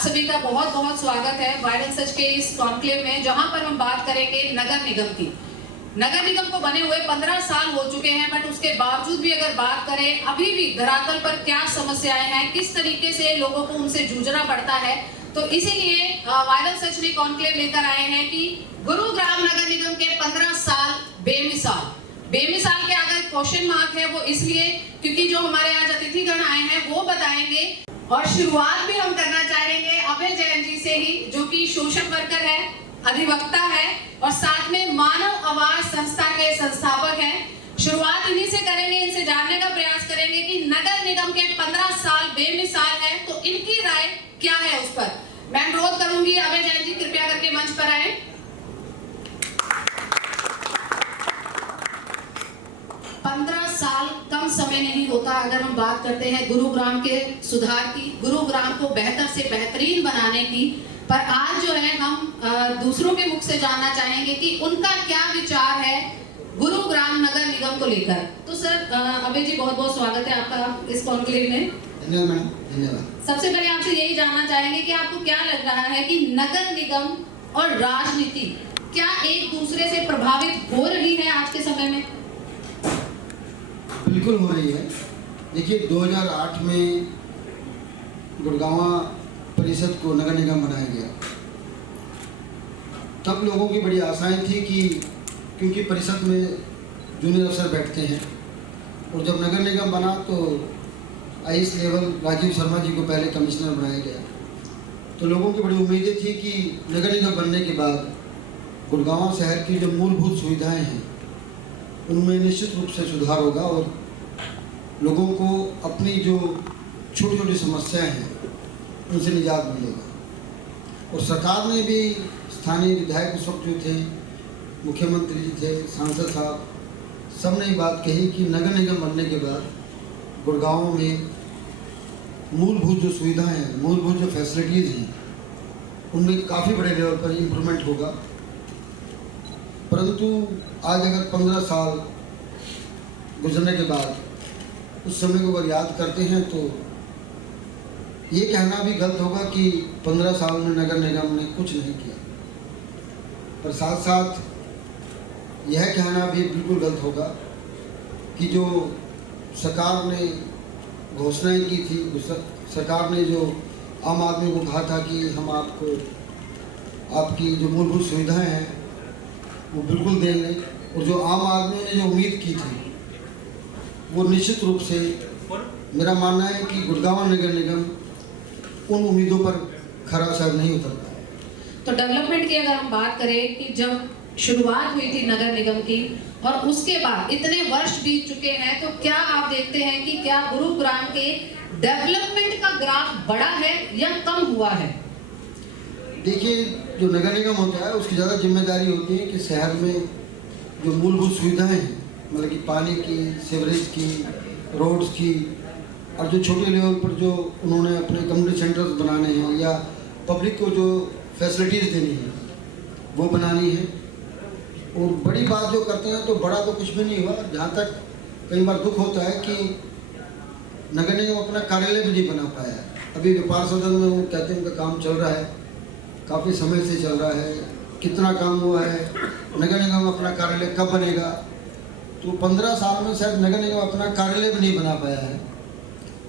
सभी का बहुत बहुत स्वागत है वायरल सच के इस कॉन्क्लेव में, जहां पर हम बात करेंगे नगर निगम की। नगर निगम को बने हुए 15 साल हो चुके हैं, बट उसके बावजूद भी अगर बात करें अभी भी धरातल पर क्या समस्याएं हैं, किस तरीके से लोगों को उनसे जूझना पड़ता है, तो इसीलिए वायरल सच ने कॉन्क्लेव लेकर आए हैं कि गुरुग्राम नगर निगम के 15 साल बेमिसाल के अगर क्वेश्चन मार्क है वो इसलिए क्योंकि जो हमारे आज अतिथिगण आए हैं वो बताएंगे। और शुरुआत भी हम करना चाहेंगे अभय जैन जी से ही, जो कि सोशल वर्कर है, अधिवक्ता है और साथ में मानव आवाज संस्था के संस्थापक हैं। शुरुआत इन्हीं से करेंगे, इनसे जानने का प्रयास करेंगे कि नगर निगम के 15 साल बेमिसाल है, तो इनकी राय क्या है उस पर। मैं अनुरोध करूंगी अभय जैन जी कृपया करके मंच पर आए। 15 साल कम समय नहीं होता अगर हम बात करते हैं गुरुग्राम के सुधार की, गुरुग्राम को बेहतर से बेहतरीन बनाने की। पर आज जो है हम दूसरों के मुख से जानना चाहेंगे कि उनका क्या विचार है गुरुग्राम नगर निगम को लेकर। तो सर अभय जी बहुत बहुत स्वागत है आपका इस कॉन्क्लेव में। धन्यवाद। सबसे पहले आपसे यही जानना चाहेंगे कि आपको क्या लग रहा है कि नगर निगम और राजनीति क्या एक दूसरे से प्रभावित हो रही है आज के समय में? बिल्कुल हो रही है। देखिए 2008 में गुड़गांव परिषद को नगर निगम बनाया गया। तब लोगों की बड़ी आशाएं थी कि क्योंकि परिषद में जूनियर अफसर बैठते हैं, और जब नगर निगम बना तो आईएएस लेवल राजीव शर्मा जी को पहले कमिश्नर बनाया गया। तो लोगों की बड़ी उम्मीदें थी कि नगर निगम बनने के बाद गुड़गांव शहर की जो मूलभूत सुविधाएं हैं उनमें निश्चित रूप से सुधार होगा और लोगों को अपनी जो छोटी छोटी समस्याएं हैं उनसे निजात मिलेगा। और सरकार ने भी, स्थानीय विधायक उस वक्त जो थे, मुख्यमंत्री जी थे, सांसद साहब, सब ने ये बात कही कि नगर निगम बनने के बाद गुड़गांव में मूलभूत जो सुविधाएं हैं, मूलभूत जो फैसिलिटीज़ हैं, उनमें काफ़ी बड़े लेवल पर इम्प्रूवमेंट होगा। परंतु आज अगर 15 साल गुजरने के बाद उस समय को अगर याद करते हैं तो ये कहना भी गलत होगा कि 15 साल में नगर निगम ने कुछ नहीं किया, पर साथ साथ यह कहना भी बिल्कुल गलत होगा कि जो सरकार ने घोषणाएं की थी, सरकार ने जो आम आदमी को कहा था कि हम आपको आपकी जो मूलभूत सुविधाएं हैं वो बिल्कुल देंगे, और जो आम आदमी ने जो उम्मीद की थी वो निश्चित रूप से मेरा मानना है कि गुड़गांव नगर निगम उन उम्मीदों पर खरा असर नहीं उतर पाया। तो डेवलपमेंट की अगर हम बात करें कि जब शुरुआत हुई थी नगर निगम की और उसके बाद इतने वर्ष बीत चुके हैं, तो क्या आप देखते हैं कि क्या गुरुग्राम के डेवलपमेंट का ग्राफ बढ़ा है या कम हुआ है? देखिए जो नगर निगम होता है उसकी ज़्यादा जिम्मेदारी होती है कि शहर में जो मूलभूत सुविधाएं हैं, मतलब कि पानी की, सीवरेज की, रोड्स की, और जो छोटे लेवल पर जो उन्होंने अपने कम्युनिटी सेंटर्स बनाने हैं या पब्लिक को जो फैसिलिटीज़ देनी है वो बनानी है। और बड़ी बात जो करते हैं तो बड़ा तो कुछ भी नहीं हुआ। जहाँ तक कई बार दुख होता है कि नगर निगम अपना कार्यालय भी नहीं बना पाया है। अभी व्यापार सदन में वो कहते हैं उनका काम चल रहा है, काफ़ी समय से चल रहा है, कितना काम हुआ है, नगर निगम अपना कार्यालय कब बनेगा। तो 15 साल में शायद नगर निगम अपना कार्यालय भी नहीं बना पाया है।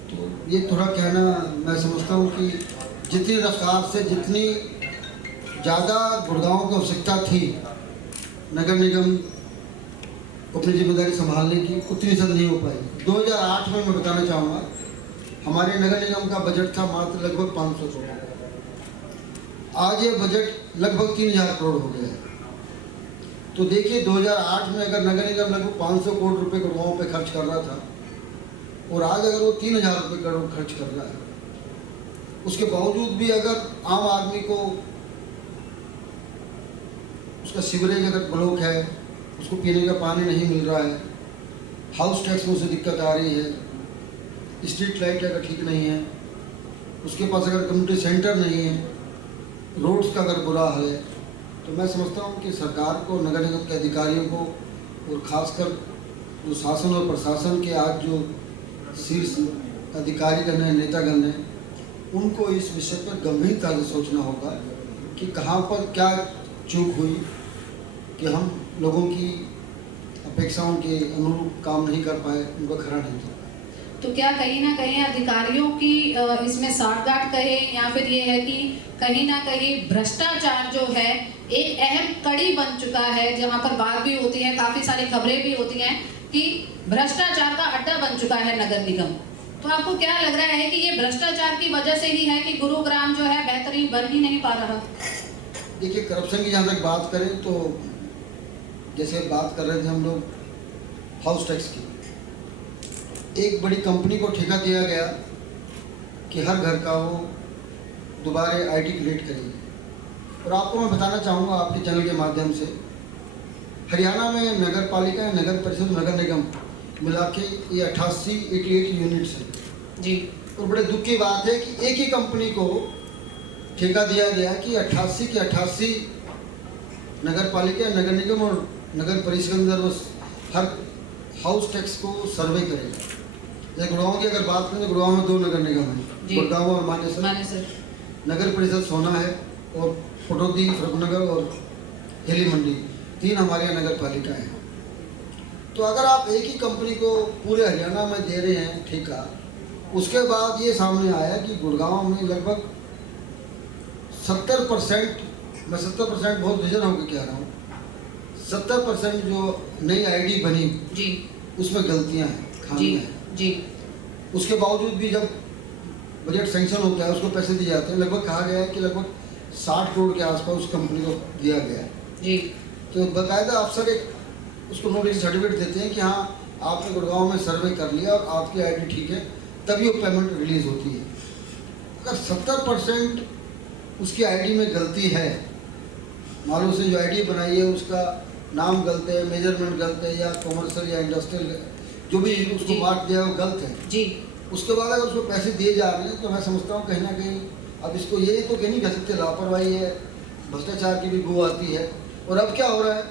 तो ये थोड़ा कहना मैं समझता हूँ कि जितनी रफ्तार से, जितनी ज़्यादा गुड़गांव की आवश्यकता थी नगर निगम अपनी जिम्मेदारी संभालने की, उतनी जल्द नहीं हो पाई। 2008 में मैं बताना चाहूँगा हमारे नगर निगम का बजट था मात्र लगभग 500 करोड़। आज ये बजट लगभग 3000 करोड़ हो गया है। तो देखिए 2008 में अगर नगर निगम लगभग 500 करोड़ रुपए गुड़गांव पे खर्च कर रहा था और आज अगर वो 3000 रुपये करोड़ खर्च कर रहा है, उसके बावजूद भी अगर आम आदमी को उसका सीवरेज अगर ब्लॉक है, उसको पीने का पानी नहीं मिल रहा है, हाउस टैक्स में उसे दिक्कत आ रही है, स्ट्रीट लाइट अगर ठीक नहीं है, उसके पास अगर कम्युनिटी सेंटर नहीं है, रोड्स का अगर बुरा हाल है, तो मैं समझता हूँ कि सरकार को, नगर निगम के अधिकारियों को और ख़ासकर जो शासन और प्रशासन के आज जो शीर्ष अधिकारी गण हैं, नेतागण हैं, उनको इस विषय पर गंभीरता से सोचना होगा कि कहाँ पर क्या चूक हुई कि हम लोगों की अपेक्षाओं के अनुरूप काम नहीं कर पाए, उनको खरा नहीं किया। तो क्या कहीं ना कहीं अधिकारियों की इसमें साठगांठ कहे या फिर ये है कि कहीं ना कहीं भ्रष्टाचार जो है एक अहम कड़ी बन चुका है, जहां पर बात भी होती है, काफी सारी खबरें भी होती हैं कि भ्रष्टाचार का अड्डा बन चुका है नगर निगम। तो आपको क्या लग रहा है कि ये भ्रष्टाचार की वजह से ही है कि गुरुग्राम जो है बेहतरीन बन ही नहीं पा रहा? देखिए, करप्शन की जहाँ तक बात करें तो जैसे बात कर रहे थे हम लोग हाउस टैक्स की, एक बड़ी कंपनी को ठेका दिया गया कि हर घर का वो दोबारा आईडी क्रिएट करेगी। और आपको मैं बताना चाहूँगा आपके चैनल के माध्यम से, हरियाणा में नगर पालिका, नगर परिषद, नगर निगम मिला के ये 88 यूनिट्स हैं जी। और बड़े दुख की बात है कि एक ही कंपनी को ठेका दिया गया कि 88 के 88 नगर पालिका, नगर निगम और नगर परिषद के अंदर बस हर हाउस टैक्स को सर्वे करेगा। जैसे गुड़गांव की अगर बात करें तो गुड़गांव में 2 नगर निगम हैं, गुड़गांव और मानेसर। नगर परिषद सोना है और पटौदी, फरूखनगर और हेली मंडी, 3 हमारे यहाँ नगर पालिका है। तो अगर आप एक ही कंपनी को पूरे हरियाणा में दे रहे हैं ठेका, उसके बाद ये सामने आया कि गुड़गांव में लगभग 70%, मैं 70% बहुत रिजर्व होकर कह रहा हूँ, 70% जो नई आईडी बनी जी, उसमें गलतियाँ हैं, खामियाँ हैं जी। उसके बावजूद भी जब बजट सेंक्शन होता है उसको पैसे दिए जाते हैं। लगभग कहा गया है कि लगभग 60 करोड़ के आसपास उस कंपनी को दिया गया है जी। तो बाकायदा अफसर एक उसको नोटिस सर्टिफिकेट देते हैं कि हाँ आपने गुड़गांव में सर्वे कर लिया और आपकी आईडी ठीक है, तभी वो पेमेंट रिलीज होती है। अगर 70% उसकी आईडी में गलती है, मान लो उसने जो आईडी बनाई है उसका नाम गलत है, मेजरमेंट गलत है, या कॉमर्शियल या इंडस्ट्रियल जो भी उसको मार्क दिया है वो गलत है जी, उसके बाद अगर उसको पैसे दिए जा रहे हैं तो मैं समझता हूँ कहीं ना कहीं अब इसको ये तो कहीं नहीं कह सकते लापरवाही है, भ्रष्टाचार की भी बू आती है। और अब क्या हो रहा है,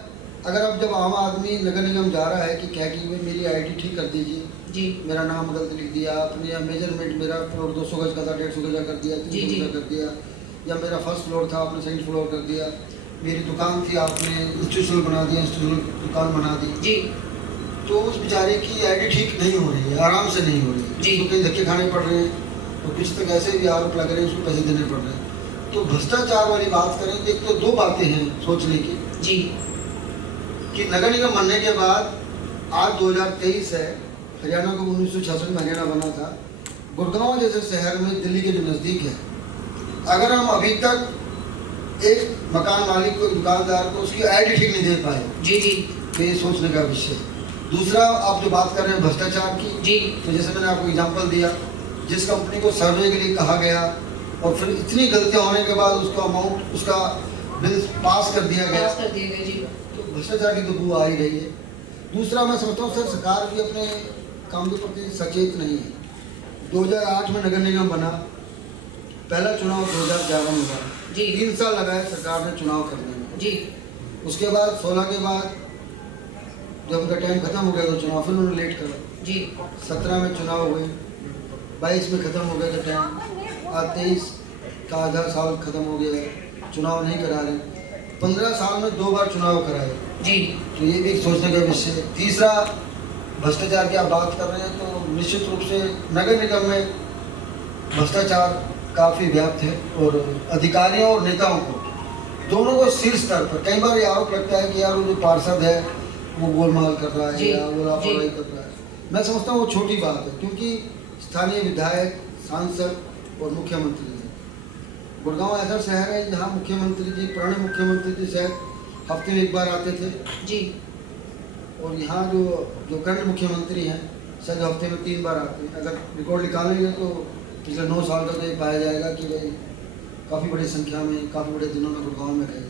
अगर अब जब आम आदमी नगर निगम जा रहा है कि क्या कि भाई मेरी आईडी ठीक कर दीजिए जी, मेरा नाम गलत लिख दिया आपने, या मेजरमेंट मेरा फ्लोर 200 गज का था 150 गज का कर दिया, 300 गज का कर दिया, या मेरा फर्स्ट फ्लोर था आपने सेकंड फ्लोर कर दिया, मेरी दुकान थी आपने इंस्टीट्यूशनल बना दिया, इंस्टीट्यूशनल दुकान बना दी जी, तो उस बेचारे की आईडी ठीक नहीं हो रही है, आराम से नहीं हो रही है, जी। तो कहीं धक्के खाने पड़ रहे हैं, तो कुछ तक ऐसे भी आरोप लग रहे हैं उसको पैसे देने पड़ रहे हैं। तो भ्रष्टाचार वाली बात करें तो एक तो 2 बातें हैं सोचने की जी, कि नगर निगम बनने के बाद आज 2023 है, हरियाणा को 1966 में हरियाणा बना था। गुड़गांव जैसे शहर में दिल्ली के जो नज़दीक है, अगर हम अभी तक एक मकान मालिक को, दुकानदार को उसकी आईडी ठीक नहीं दे पाए जी, जी, तो ये सोचने का विषय है। दूसरा, आप जो बात कर रहे हैं भ्रष्टाचार की जी, तो जैसे मैंने आपको एग्जांपल दिया, जिस कंपनी को सर्वे के लिए कहा गया और फिर इतनी गलतियां होने के बाद उसका अमाउंट, उसका बिल पास कर दिया गया, पास कर दिए गए जी। तो भ्रष्टाचार की तो बू आ ही रही है। दूसरा, मैं समझता हूँ सर सरकार भी अपने काम के प्रति सचेत नहीं है। 2008 में नगर निगम बना, पहला चुनाव 2011 में हुआ जी, 3 साल लगाए सरकार ने चुनाव करने में। जी, उसके बाद 16 के बाद जब उनका टाइम खत्म हो गया तो चुनाव फिर उन्होंने लेट करा, जी, 17 में चुनाव हुए, 22 में ख़त्म हो गया था टाइम, आज 23 का आधा साल खत्म हो गया, चुनाव नहीं करा रहे। 15 साल में 2 बार चुनाव कराए, जी, तो ये भी एक सोचने का विषय है। तीसरा, भ्रष्टाचार की आप बात कर रहे हैं तो निश्चित रूप से नगर निगम में भ्रष्टाचार काफ़ी व्याप्त है और अधिकारियों और नेताओं को, दोनों को शीर्ष स्तर पर कई बार ये आरोप लगता है कि यार वो जो पार्षद है वो गोलमाल कर रहा है जी, या वो लापरवाही जी। कर रहा है। मैं समझता हूँ वो छोटी बात है, क्योंकि स्थानीय विधायक, सांसद और मुख्यमंत्री जी, गुड़गांव ऐसा शहर है जहाँ मुख्यमंत्री जी, पुराने मुख्यमंत्री जी शायद हफ्ते में 1 बार आते थे जी, और यहाँ जो करंट मुख्यमंत्री हैं शायद हफ्ते में 3 बार आते हैं। अगर रिकॉर्ड निकालेंगे तो पिछले 9 साल का तो ये पाया जाएगा कि भाई काफ़ी बड़ी संख्या में, काफ़ी बड़े दिनों में गुड़गांव में रहे।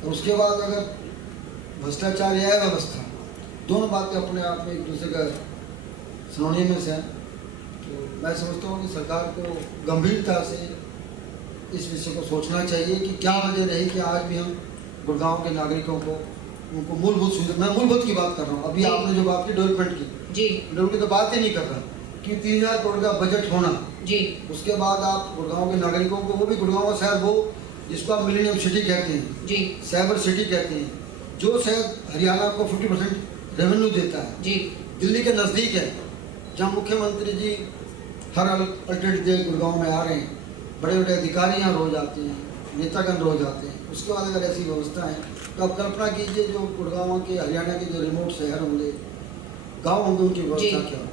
और उसके बाद अगर भ्रष्टाचार या व्यवस्था, दोनों बातें अपने आप में एक दूसरे का सिनोनिमस हैं। तो मैं समझता हूँ कि सरकार को गंभीरता से इस विषय को सोचना चाहिए कि क्या वजह रही कि आज भी हम गुड़गांव के नागरिकों को, उनको मूलभूत सुविधा, मैं मूलभूत की बात कर रहा हूँ, अभी जी। आपने जो बात की डेवलपमेंट की, जी, डेवलपमेंट की तो बात ही नहीं कर रहा कि 3000 करोड़ का बजट होना, जी उसके बाद आप गुड़गांव के नागरिकों को, वो भी गुड़गांव का शहर वो जिसको आप मिलेनियम सिटी कहते हैं, जी साइबर सिटी कहते हैं, जो शायद हरियाणा को 50% रेवेन्यू देता है, जी दिल्ली के नज़दीक है, जहाँ मुख्यमंत्री जी हर अल्टरनेट डे गुड़गांव में आ रहे हैं, बड़े बड़े अधिकारी यहाँ रोज आते हैं, नेतागण रोज आते हैं। उसके बाद अगर ऐसी व्यवस्था है तो आप कल्पना कीजिए जो गुड़गांव के, हरियाणा के जो रिमोट शहर होंगे, गाँव होंगे, उनकी व्यवस्था क्या हो।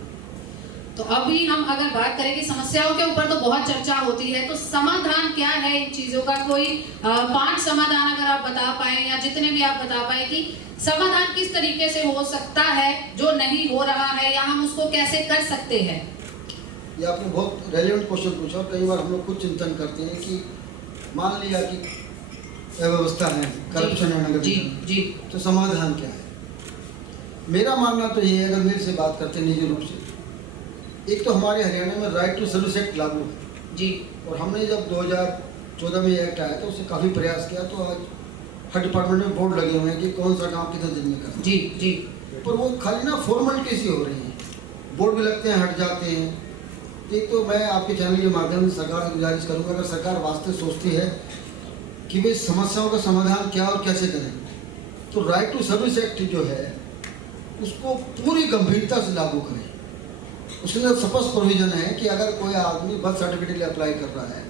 तो अभी हम अगर बात करें कि समस्याओं के ऊपर तो बहुत चर्चा होती है, तो समाधान क्या है इन चीजों का? कोई 5 समाधान अगर आप बता पाए या जितने भी आप बता पाए कि समाधान किस तरीके से हो सकता है जो नहीं हो रहा है, या हम उसको कैसे कर सकते हैं? ये आपने बहुत रेलिवेंट क्वेश्चन पूछा। और कई बार हम लोग खुद चिंतन करते हैं कि मान लिया कि अव्यवस्था है, करप्शन है नगर जी निगम, जी तो समाधान क्या है? मेरा मानना तो ये है, अगर मेरे से बात करते हैं निजी रूप से, एक तो हमारे हरियाणा में राइट टू सर्विस एक्ट लागू है जी और हमने जब 2014 में एक्ट आया तो उससे काफ़ी प्रयास किया, तो आज हर डिपार्टमेंट में बोर्ड लगे हुए हैं कि कौन सा काम कितने दिन में करना है। जी जी पर वो खाली ना फॉर्मेलिटी सी हो रही है, बोर्ड भी लगते हैं, हट जाते हैं। एक तो मैं आपके चैनल के माध्यम से सरकार से गुजारिश करूँगा, अगर सरकार वास्तव सोचती है कि वे समस्याओं का समाधान क्या और कैसे करें, तो राइट टू सर्विस एक्ट जो है उसको पूरी गंभीरता से लागू करें। उसके अंदर स्पष्ट प्रोविजन है कि अगर कोई आदमी बर्थ सर्टिफिकेट के लिए अप्लाई कर रहा है,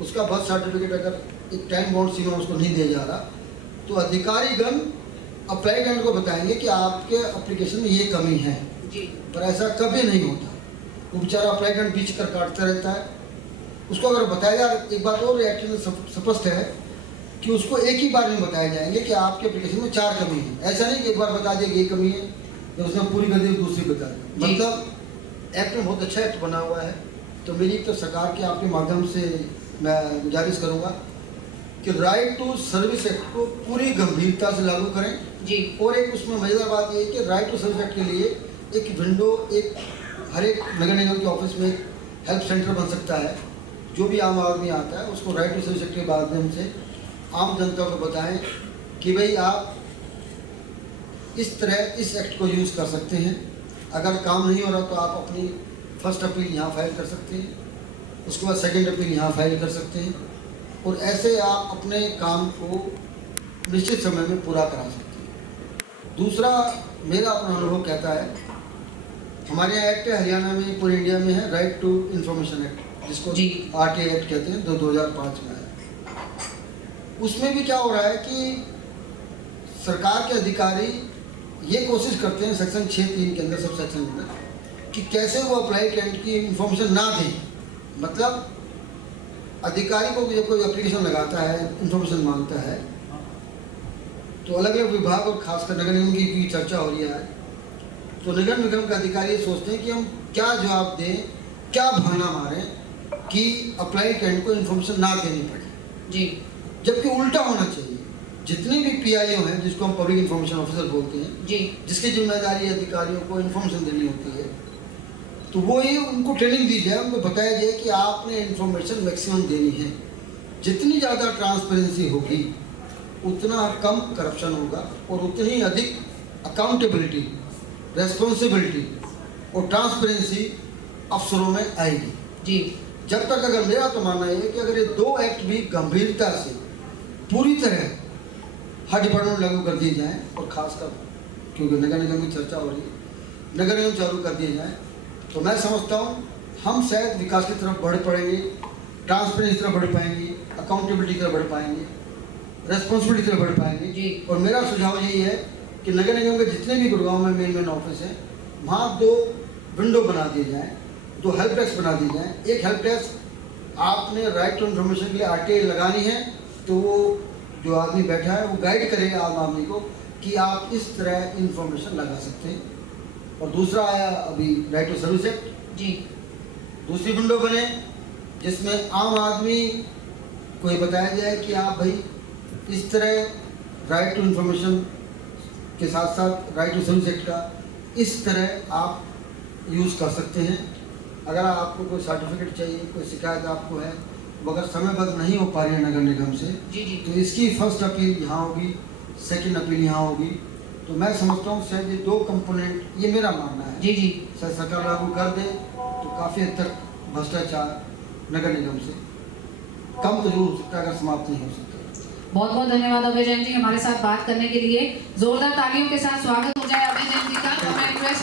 उसका बर्थ सर्टिफिकेट अगर एक टाइम बाउंड सीमा उसको नहीं दिया जा रहा, तो अधिकारीगण अप्लाइकेंट को बताएंगे कि आपके एप्लीकेशन में ये कमी है। जी पर ऐसा कभी नहीं होता, वो बेचारा अप्लाइकेंट बीच कर काटता रहता है। उसको अगर बताया जाए, एक बात और एक्ट में स्पष्ट है कि उसको एक ही बार में बताए जाएंगे कि आपके एप्लीकेशन में 4 कमी है। ऐसा नहीं कि एक बार बता दिया कि ये कमी है, तो उसने पूरी कर दी दूसरी बता दी। जी। मतलब एक्ट में बहुत अच्छा एक्ट बना हुआ है। तो मेरी तो सरकार के आपके माध्यम से मैं गुजारिश करूँगा कि राइट टू सर्विस एक्ट को पूरी गंभीरता से लागू करें। जी और एक उसमें मजेदार बात ये है कि राइट टू सर्विस एक्ट के लिए एक विंडो, एक हर एक नगर निगम के ऑफिस में एक हेल्प सेंटर बन सकता है। जो भी आम आदमी आता है उसको राइट टू सर्विस एक्ट के माध्यम से आम जनता को बताएं कि भाई आप इस तरह इस एक्ट को यूज़ कर सकते हैं। अगर काम नहीं हो रहा तो आप अपनी फर्स्ट अपील यहाँ फाइल कर सकते हैं, उसके बाद सेकंड अपील यहाँ फाइल कर सकते हैं, और ऐसे आप अपने काम को निश्चित समय में पूरा करा सकते हैं। दूसरा, मेरा अपना अनुभव कहता है, हमारे यहाँ एक्ट है, हरियाणा में, पूरे इंडिया में है राइट टू इंफॉर्मेशन एक्ट, जिसको जी। RTA एक्ट कहते हैं, 2005 में है। उसमें भी क्या हो रहा है कि सरकार के अधिकारी ये कोशिश करते हैं सेक्शन 6(3) के अंदर, सब सेक्शन के अंदर, कि कैसे वो अप्लाइकेंट की इंफॉर्मेशन ना दें। मतलब अधिकारी को जब कोई एप्लीकेशन लगाता है, इंफॉर्मेशन मांगता है, तो अलग अलग विभाग और खासकर नगर निगम की चर्चा हो रही है, तो नगर निगम के अधिकारी ये सोचते हैं कि हम क्या जवाब दें, क्या बहाना मारें कि अप्लाइकेंट को इंफॉर्मेशन ना देनी पड़े। जी जबकि उल्टा होना चाहिए। जितने भी PIO हैं, जिसको हम पब्लिक इंफॉर्मेशन ऑफिसर बोलते हैं, जी जिसकी जिम्मेदारी अधिकारियों को इन्फॉर्मेशन देनी होती है, तो वो ये उनको ट्रेनिंग दी जाए, उनको बताया जाए कि आपने इन्फॉर्मेशन मैक्सिमम देनी है। जितनी ज़्यादा ट्रांसपेरेंसी होगी उतना कम करप्शन होगा और उतनी अधिक अकाउंटेबिलिटी, रेस्पॉन्सिबिलिटी और ट्रांसपेरेंसी अफसरों में आएगी। जी जब तक, अगर मेरा तो मानना है कि अगर ये 2 एक्ट भी गंभीरता से पूरी तरह हर डिपार्टमेंट लागू कर दिए जाएँ, और खासकर क्योंकि नगर निगम की चर्चा हो रही है, नगर निगम चालू कर दिए जाएँ, तो मैं समझता हूँ हम शायद विकास की तरफ बढ़ पड़ेंगे, ट्रांसपेरेंसी की तरफ बढ़ पाएंगे, अकाउंटेबिलिटी की तरफ बढ़ पाएंगे, रेस्पॉन्सिबिलिटी की तरफ बढ़ पाएंगे। जी। और मेरा सुझाव यही है कि नगर निगम के जितने भी गुड़गांव में मेन ऑफिस हैं, वहाँ 2 विंडो बना दिए जाएँ, 2 हेल्प डेस्क बना दी जाएँ। एक हेल्प डेस्क आपने राइट टू इन्फॉर्मेशन के लिए RTA लगानी है, तो वो जो आदमी बैठा है वो गाइड करेगा आम आदमी को कि आप इस तरह इन्फॉर्मेशन लगा सकते हैं। और दूसरा आया अभी राइट टू सर्विस एक्ट, जी दूसरी विंडो बने जिसमें आम आदमी को ये बताया जाए कि आप भाई इस तरह राइट टू इन्फॉर्मेशन के साथ साथ राइट टू सर्विस एक्ट का इस तरह आप यूज़ कर सकते हैं। अगर आपको कोई सर्टिफिकेट चाहिए, कोई शिकायत आपको है, वो अगर समयबद्ध नहीं हो पा रही है नगर निगम से, जी जी तो इसकी फर्स्ट अपील यहाँ होगी, सेकंड अपील यहाँ होगी, तो मैं समझता हूँ शायद ये 2 कंपोनेंट, ये मेरा मानना है, जी जी शायद सरकार लागू कर दे तो काफ़ी हद तक भ्रष्टाचार नगर निगम से कम तो जरूर हो सकता है, अगर समाप्त नहीं हो सकता। बहुत बहुत धन्यवाद अभय जैन जी हमारे साथ बात करने के लिए। जोरदार तालियों के साथ स्वागत हो जाए अभय जैन जी का। और मैं रिक्वेस्ट